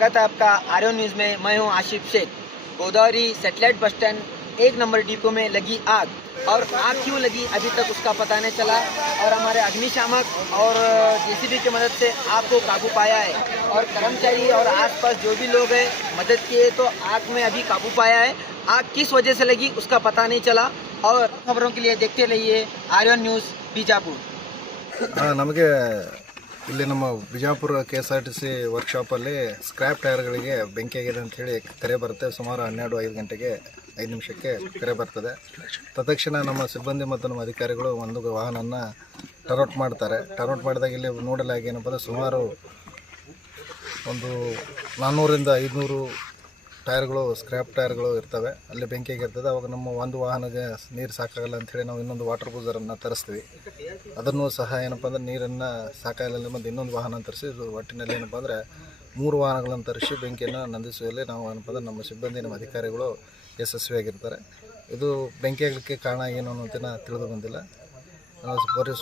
स्वागत है आपका आर्यन न्यूज़ में। मैं हूं Asif Shaikh. Godavari satellite bus stand 1 number depot में लगी आग, और आग क्यों लगी अभी तक उसका पता नहीं चला। और हमारे अग्निशामक और जेसीबी की मदद से आग को काबू पाया है, और कर्मचारी और आसपास जो भी लोग हैं मदद किए तो आग में अभी काबू पाया है। आग किस वजह से लगी उसका पता नहीं चला। और खबरों के लिए देखते रहिए आर्यन न्यूज़ बीजापुर। ನಮಗೆ ಇಲ್ಲಿ ನಮ್ಮ ಬಿಜಾಪುರ KSRTC ವರ್ಕ್ಶಾಪಲ್ಲಿ ಸ್ಕ್ರ್ಯಾಪ್ ಟೈರ್ಗಳಿಗೆ ಬೆಂಕಿ ಆಗಿದೆ ಅಂಥೇಳಿ ಕರೆ ಬರುತ್ತೆ. ಸುಮಾರು 12-5 ಗಂಟೆಗೆ 5 ನಿಮಿಷಕ್ಕೆ ಕರೆ ಬರ್ತದೆ. ತತ್ಕ್ಷಣ ನಮ್ಮ ಸಿಬ್ಬಂದಿ ಮತ್ತು ನಮ್ಮ ಅಧಿಕಾರಿಗಳು ಒಂದು ವಾಹನವನ್ನು ಟರ್ಔಟ್ ಮಾಡ್ತಾರೆ. ಟರ್ಔಟ್ ಮಾಡಿದಾಗ ಇಲ್ಲಿ ನೋಡಲಾಗಿ ಏನಪ್ಪ ಅಂದರೆ ಸುಮಾರು ಒಂದು 400ರಿಂದ 500 ಟೈರ್ಗಳು ಸ್ಕ್ರ್ಯಾಪ್ ಟೈರ್ಗಳು ಇರ್ತವೆ. ಅಲ್ಲಿ ಬೆಂಕಿ ಆಗಿರ್ತದೆ. ಅವಾಗ ನಮ್ಮ ಒಂದು ವಾಹನಕ್ಕೆ ನೀರು ಸಾಕಾಗಲ್ಲ ಅಂಥೇಳಿ ನಾವು ಇನ್ನೊಂದು ವಾಟರ್ ಬೂಸರನ್ನು ತರಿಸ್ತೀವಿ. ಅದನ್ನು ಸಹ ಏನಪ್ಪ ಅಂದರೆ ನೀರನ್ನು ಸಾಕಾಗಲ್ಲ ಮತ್ತು ಇನ್ನೊಂದು ವಾಹನ ತರಿಸಿ ಒಟ್ಟಿನಲ್ಲಿ ಏನಪ್ಪ ಅಂದರೆ 3 ವಾಹನಗಳನ್ನು ತರಿಸಿ ಬೆಂಕಿಯನ್ನು ನಂದಿಸುವಲ್ಲಿ ನಾವು ಏನಪ್ಪ ಅಂದರೆ ನಮ್ಮ ಸಿಬ್ಬಂದಿ ನಮ್ಮ ಅಧಿಕಾರಿಗಳು ಯಶಸ್ವಿಯಾಗಿರ್ತಾರೆ. ಇದು ಬೆಂಕಿ ಆಗಲಿಕ್ಕೆ ಕಾರಣ ಏನು ಅನ್ನೋದನ್ನು ತಿಳಿದು ಬಂದಿಲ್ಲ.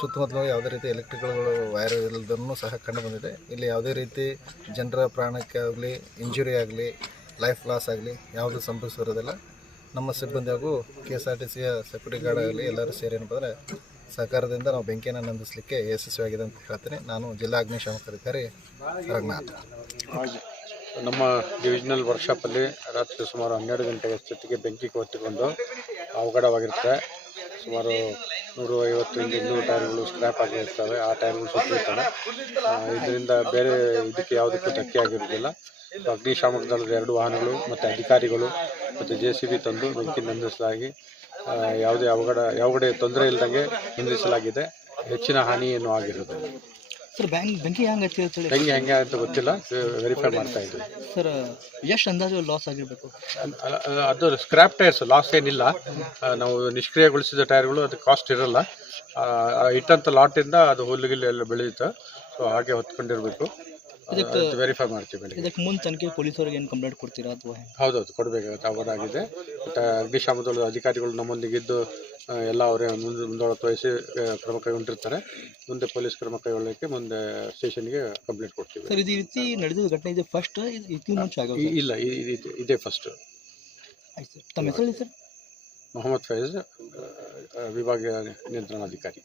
ಸುತ್ತಮುತ್ತಲು ಯಾವುದೇ ರೀತಿ ಎಲೆಕ್ಟ್ರಿಕಲ್ಗಳು ವೈರ್ ಇಲ್ಲದನ್ನು ಸಹ ಕಂಡು ಬಂದಿದೆ. ಇಲ್ಲಿ ಯಾವುದೇ ರೀತಿ ಜನರ ಪ್ರಾಣಕ್ಕೆ ಆಗಲಿ ಇಂಜುರಿ ಆಗಲಿ ಲೈಫ್ ಲಾಸ್ ಆಗಲಿ ಯಾವುದು ಸಂಭವಿಸಿರೋದಿಲ್ಲ. ನಮ್ಮ ಸಿಬ್ಬಂದಿ ಹಾಗೂ KSRTCಯ ಸೆಕ್ಯೂರಿಟಿ ಗಾರ್ಡ್ ಆಗಲಿ ಎಲ್ಲರೂ ಸೇರಿ ಏನಪ್ಪ ಅಂದರೆ ಸಹಕಾರದಿಂದ ನಾವು ಬೆಂಕಿಯನ್ನು ನಂದಿಸಲಿಕ್ಕೆ ಯಶಸ್ವಿಯಾಗಿದೆ ಅಂತ ಹೇಳ್ತೀನಿ. ನಾನು ಜಿಲ್ಲಾ ಅಗ್ನಿಶಾಮಕ ಅಧಿಕಾರಿ ರಂಗನಾಥ್. ನಮ್ಮ ಡಿವಿಷನಲ್ ವರ್ಕ್ಶಾಪಲ್ಲಿ ರಾತ್ರಿ ಸುಮಾರು 12 ಗಂಟೆಗೆ ಅಷ್ಟೊತ್ತಿಗೆ ಬೆಂಕಿ ಹೊತ್ತಿಕೊಂಡು ಅವಘಡವಾಗಿರುತ್ತೆ. ಸುಮಾರು 150-200 ಟೈರ್ಗಳು ಸ್ಕ್ರ್ಯಾಪ್ ಆಗಿರ್ತವೆ. ಆ ಟೈರ್ಗಳು ಸುಟ್ಟಿರ್ತವೆ. ಇದರಿಂದ ಬೇರೆ ಇದಕ್ಕೆ ಯಾವುದಕ್ಕೂ ಧಕ್ಕೆ ಆಗಿರೋದಿಲ್ಲ. ಅಗ್ನಿಶಾಮಕ ದಳದ 2 ವಾಹನಗಳು ಮತ್ತು ಅಧಿಕಾರಿಗಳು ಮತ್ತು JCB ತಂದು ಬೆಂಕಿ ನಂದಿಸಲಾಗಿ ಯಾವುದೇ ತೊಂದರೆ ಇಲ್ಲದಂಗೆ ನಂದಿಸಲಾಗಿದೆ. ಹೆಚ್ಚಿನ ಹಾನಿ ಏನೂ ಆಗಿರೋದಿಲ್ಲ. ಸರ್ ಬೆಂಕಿ ಹೆಂಗೆ ಅಂತ ಗೊತ್ತಿಲ್ಲ, ವೆರಿಫೈ ಮಾಡ್ತಾ ಇದ್ದೀವಿ. ಸರ್ ಎಷ್ಟು ಅಂದಾಜು ಲಾಸ್ ಆಗಿರಬೇಕು? ಅದು ಸ್ಕ್ರ್ಯಾಪ್ ಟೈರ್ಸ್ ಲಾಸ್ ಏನಿಲ್ಲ. ನಾವು ನಿಷ್ಕ್ರಿಯಗೊಳಿಸಿದ ಟೈರ್ಗಳು ಅದು ಕಾಸ್ಟ್ ಇರಲ್ಲ. ಇಟ್ಟಂಥ ಲಾಟಿಂದ ಅದು ಹುಲ್ಲುಗಿಲ್ಲು ಎಲ್ಲ ಬೆಳೆಯುತ್ತೆ. ಸೊ ಹಾಗೆ ಹೊತ್ಕೊಂಡಿರಬೇಕು. ವೆರಿಫೈ ಮಾಡ್ತೀವಿ. ಇದಕ್ಕೆ ಮುಂದೆ ತನಕ ಪೊಲೀಸರಿಗೆ ಏನು ಕಂಪ್ಲೇಂಟ್ ಕೊಡ್ತೀರಾ ಅಥವಾ? ಹೌದೌದು, ಕೊಡಬೇಕಾಗುತ್ತೆ. ಅವರಾಗಿದೆ. ಮತ್ತು ಅಗ್ನಿಶಾಮಕದಳ ಅಧಿಕಾರಿಗಳು ನಮ್ಮೊಂದಿಗಿದ್ದು ಎಲ್ಲ ಅವರೇ ಮುಂದಾಳತ್ವ ವಹಿಸಿ ಕ್ರಮ ಕೈಗೊಂಡಿರ್ತಾರೆ. ಮುಂದೆ ಪೊಲೀಸ್ ಕ್ರಮ ಕೈಗೊಳ್ಳಲಿಕ್ಕೆ ಮುಂದೆ ಸ್ಟೇಷನ್ಗೆ ಕಂಪ್ಲೇಂಟ್ ಕೊಡ್ತೀವಿ. ಸರ್ ಇದು ರೀತಿ ನಡೆದಿದ್ದ ಘಟನೆ ಇದೆ ಫಸ್ಟ್ ಮುಂಚೆ ಆಗೋದು? ಇಲ್ಲ, ಇದೇ ಫಸ್ಟ್. ಆಯ್ತು ಸರ್, ತಮ್ಮ ಹೆಸರು ಸರ್? ಮೊಹಮ್ಮದ್ ಫೈಜ್, ವಿಭಾಗೀಯ ನಿಯಂತ್ರಣಾಧಿಕಾರಿ.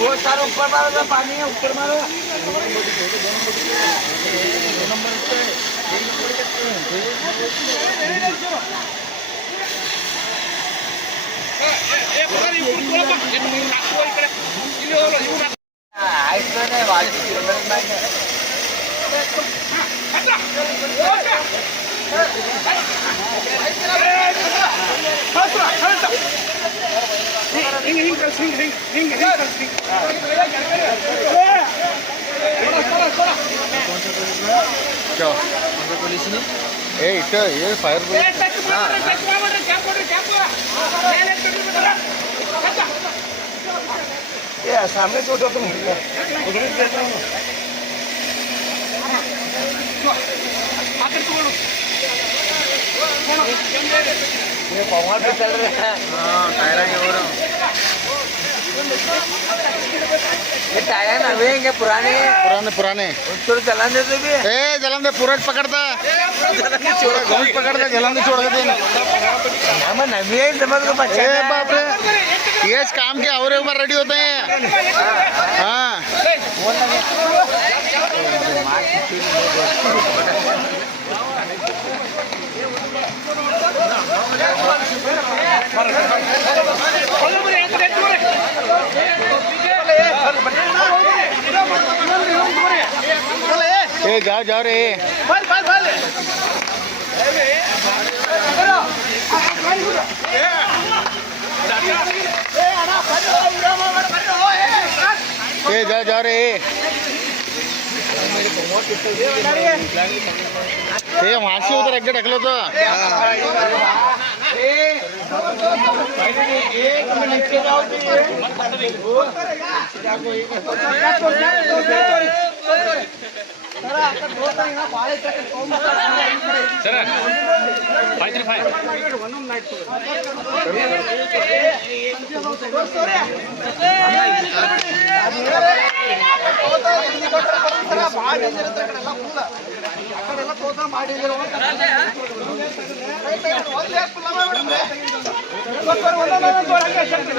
वो सारा ऊपर मारो, पानी है ऊपर मारो। पुलिस ने ये फायर सामने छोटा तुम पवार पे चल रहे हैं। ये टायर नवे हैं पुराने थोड़े जलान दे भी जलन दे पूरा पकड़ता जलन दे छोड़ देते हम नवे समझ को बच्चा बाप रे, ये काम के और ऊपर रेडी होते हैं। हाँ जाओ रे। जा रे ये मासी उधर एक ढकलो तो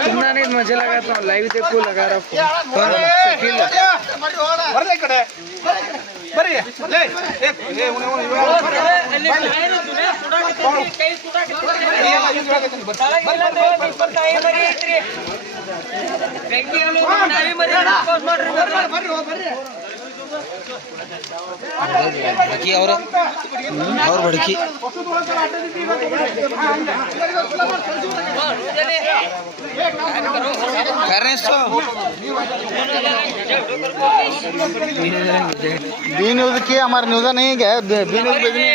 तुम्हारा मजा लगा तो लाइव देखो लगा रहा बड़की और बड़की कर रहे सो बी न्यूज़ की हमारे न्यूज़ नहीं है बी न्यूज़ भेजनी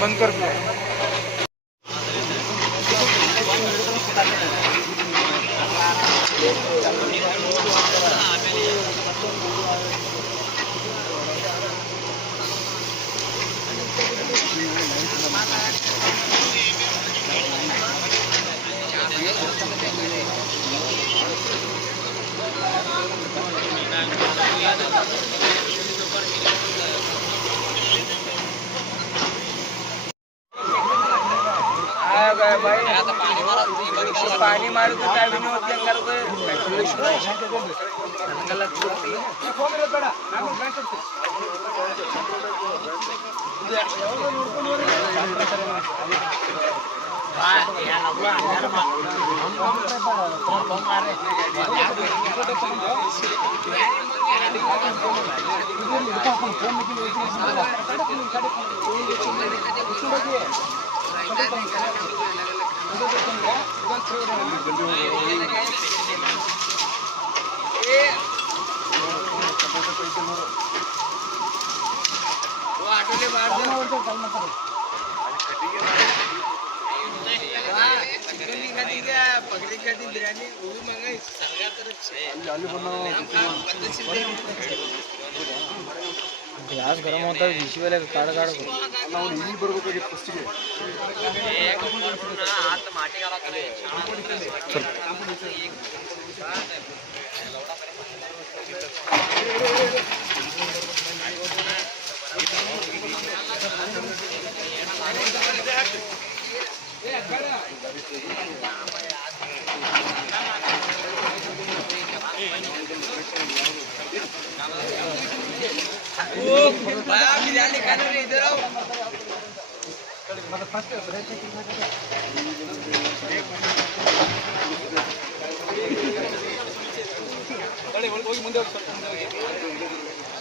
बंद कर पानी मारू तो काय भी नहीं होती अंगार ಗ್ಯಾಸ್ ಗರಂ ಹೋಗ್ತಾ ಬಿಸಿ ಬೇಲೆ ಕಾಡ ಕಾಡ ನಾವು ಇಲ್ಲಿ ಬರಬೇಕಾಗಿತ್ತು ಫಸ್ಟಿಗೆ बिरयानी खाने में इधर आओ ಹೋಗಿ ಮುಂದೆ ಹೋಗಿ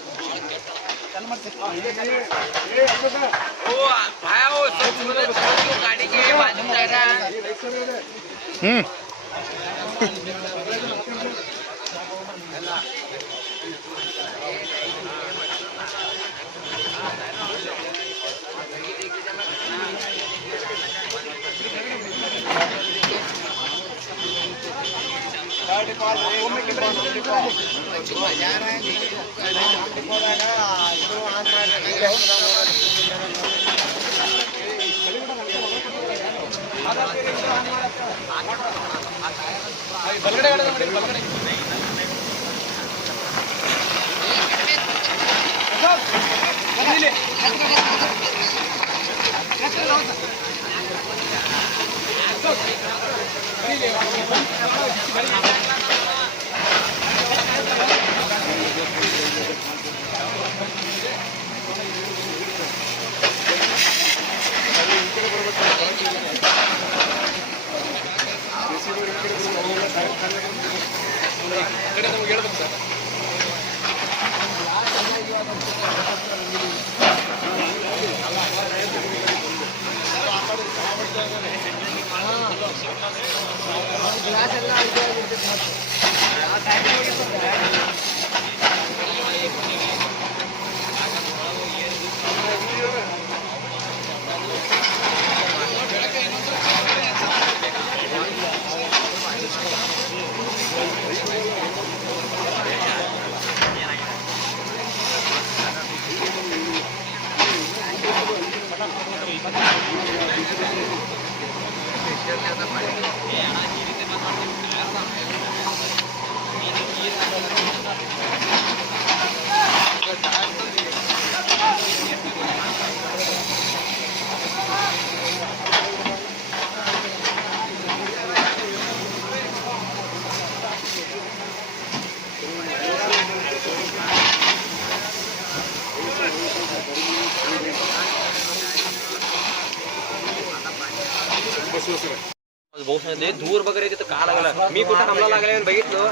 भाऊ सांगितले दूर वगैरे तिथं का लागला मी कुठं हमला लागला बघितलं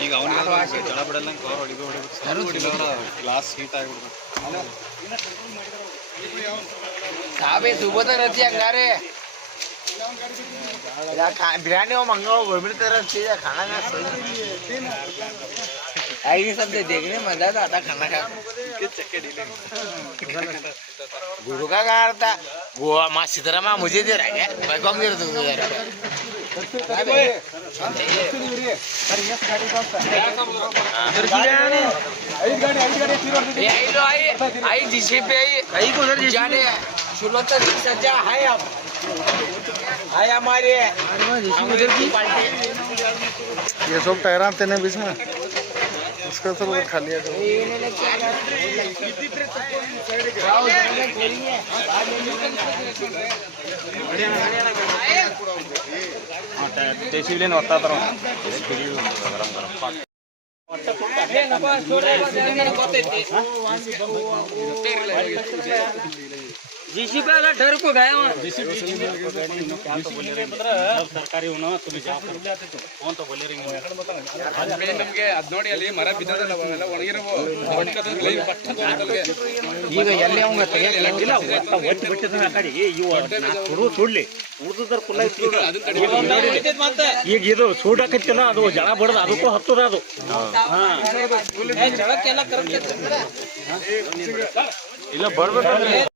ಈಗ ಅವನಿಗೆ ಜಳ ಬಿಡಲ್ಲ ಗ್ಲಾಸ್ ಹೀಟ್ ಆಗಿಬಿಡ್ತು ಸಾಬೆ ಸುಬೋಧ ರತಿ ಹಂಗಾರೆ बिरयानी और मंगल गोभी तरह चीज खाना ना आई सब देखने मजा आता खाना खा गुरु का कहा था वो माँ सीतारामा मुझे दे रहा है मैं कम दे रहा आई जीसीपी आई को जाने शुरुआत सज्जा है अब आय हमारे ये सब टहराते हैं बीच में उसका सब खाली है ದೇಶೀಲೇನು ಒತ್ತಾತಾರ जीसीपी वाला डर को गया ಸರ್ಕಾರಿ तुम्ही फोन तो बोले ನಮಗೆ ಅದ್ ನೋಡಿ ಅಲ್ಲಿ ಮರ ಬಿದ್ದದಲ್ಲ ಅವೆಲ್ಲ ಒಣಗಿರವು ಈಗ ಎಲ್ಲಿ ಅವಂಗ ಇಲ್ಲ ಒಟ್ಟು ಬಿಟ್ಟಿದ ಆ ಕಡೆ ಇವು ಸುಡ್ಲಿ ಉಳಿದ್ರ ಕುಲ್ಲ ಈಗ ಇದು ಸೂಡಾಕತ್ತಿಲ್ಲ ಅದು ಜಳ ಬಡದ ಅದಕ್ಕೂ ಹತ್ತದ ಅದು ಇಲ್ಲ ಬರ್ಬೇಕಂದ್ರೆ